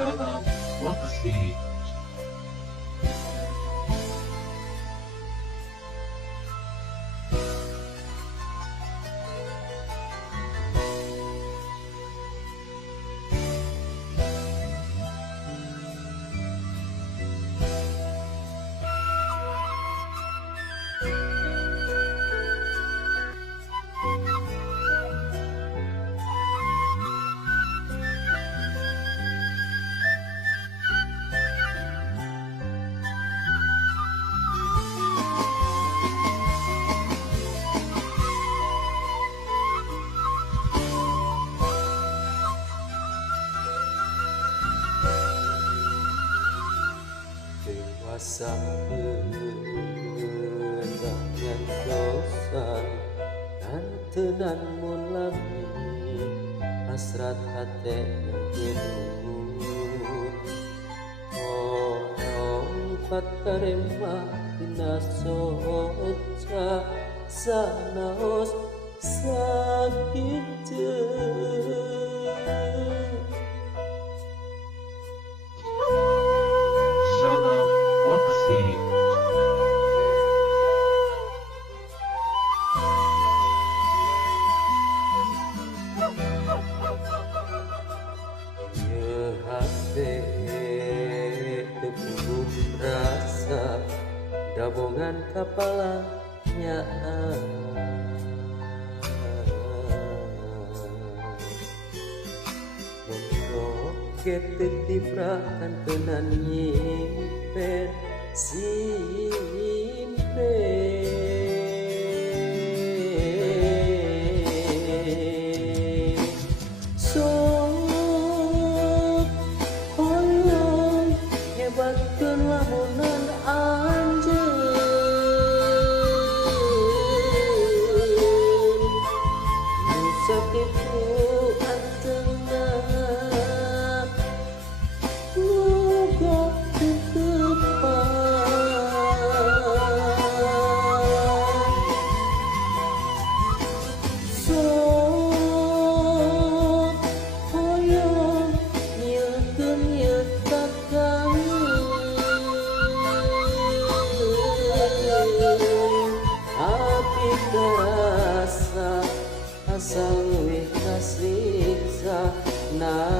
Salam Wakasi. Dewasa penangan dosa kantenan mun lami hasrat hate gedut patarema dina soca sanaos sakit Salam Wakasi. Ye hate teguh rasa dabongan kapalanya Roket tetiprakan tenan nyimpen simpen sok hoyong hebatkeun lamunan anjeun nu sakitu anjeunna luga tutupan sok hoyong nyeukeun nyetakan api kerasa asal leuwih kasiksa nalasa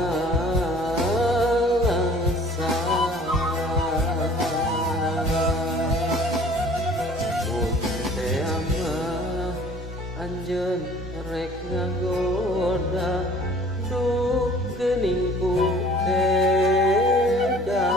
mun teh amah anjeun rek ngagoda duh geuning ku tega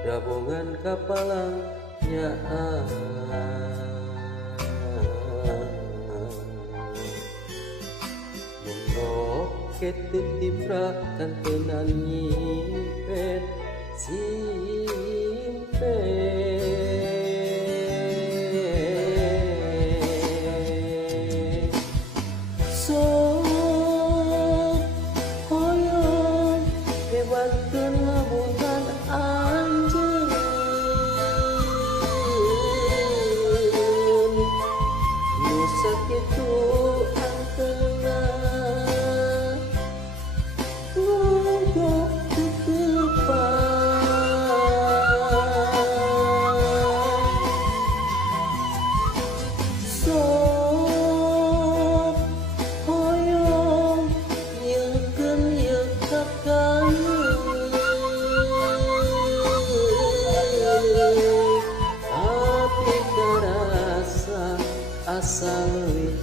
dabongan kapalanya roket titiprakan tenan nyimpen simpen sok hoyong hebatkeun lamunan anjeun nu sakitu anteuna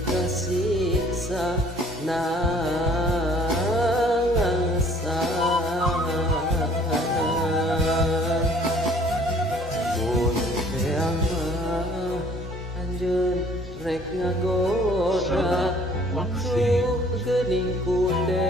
kasiksa nasa mun teang anjeun rek ngagoda Waksi. duh geuning kundega